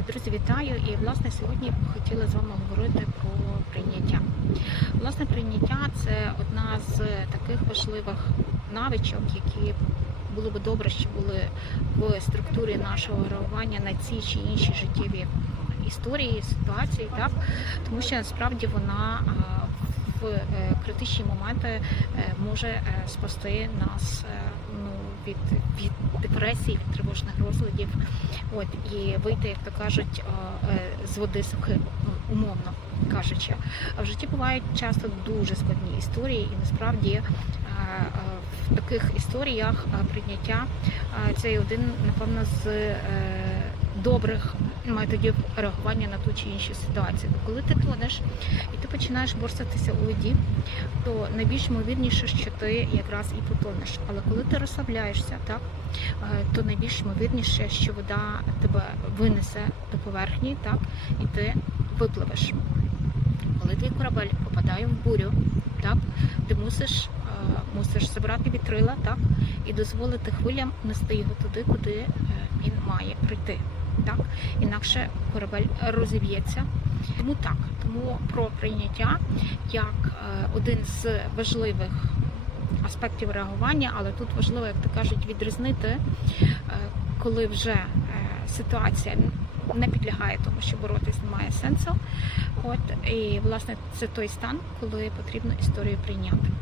Друзі, вітаю! І власне сьогодні хотіла з вами говорити про прийняття. Власне, прийняття це одна з таких важливих навичок, які було би добре, що були в структурі нашого реагування на ці чи інші життєві історії, ситуації, так тому що насправді вона в е, критичні моменти е, може е, спасти нас ну, від, від депресії, від тривожних розладів. От і вийти, як то кажуть, е, з води сухим, ну, умовно кажучи. А в житті бувають часто дуже складні історії, і насправді е, в таких історіях е, прийняття це один, напевно, з добрих методів реагування на ту чи іншу ситуацію. Коли ти тонеш і ти починаєш борсатися у воді, то найбільш ймовірніше, що ти якраз і потонеш. Але коли ти розслабляєшся, так е, то найбільш ймовірніше, що вода тебе винесе до поверхні, так і ти випливеш. Коли твій корабель попадає в бурю, так ти мусиш, е, мусиш забрати вітрила, так і дозволити хвилям нести його туди, куди е, він має прийти. Так, інакше корабель розіб'ється. Тому так, тому про прийняття як е, один з важливих аспектів реагування, але тут важливо, як то кажуть, відрізнити, е, коли вже е, ситуація не підлягає тому, що боротись немає сенсу. От і власне це той стан, коли потрібно історію прийняти.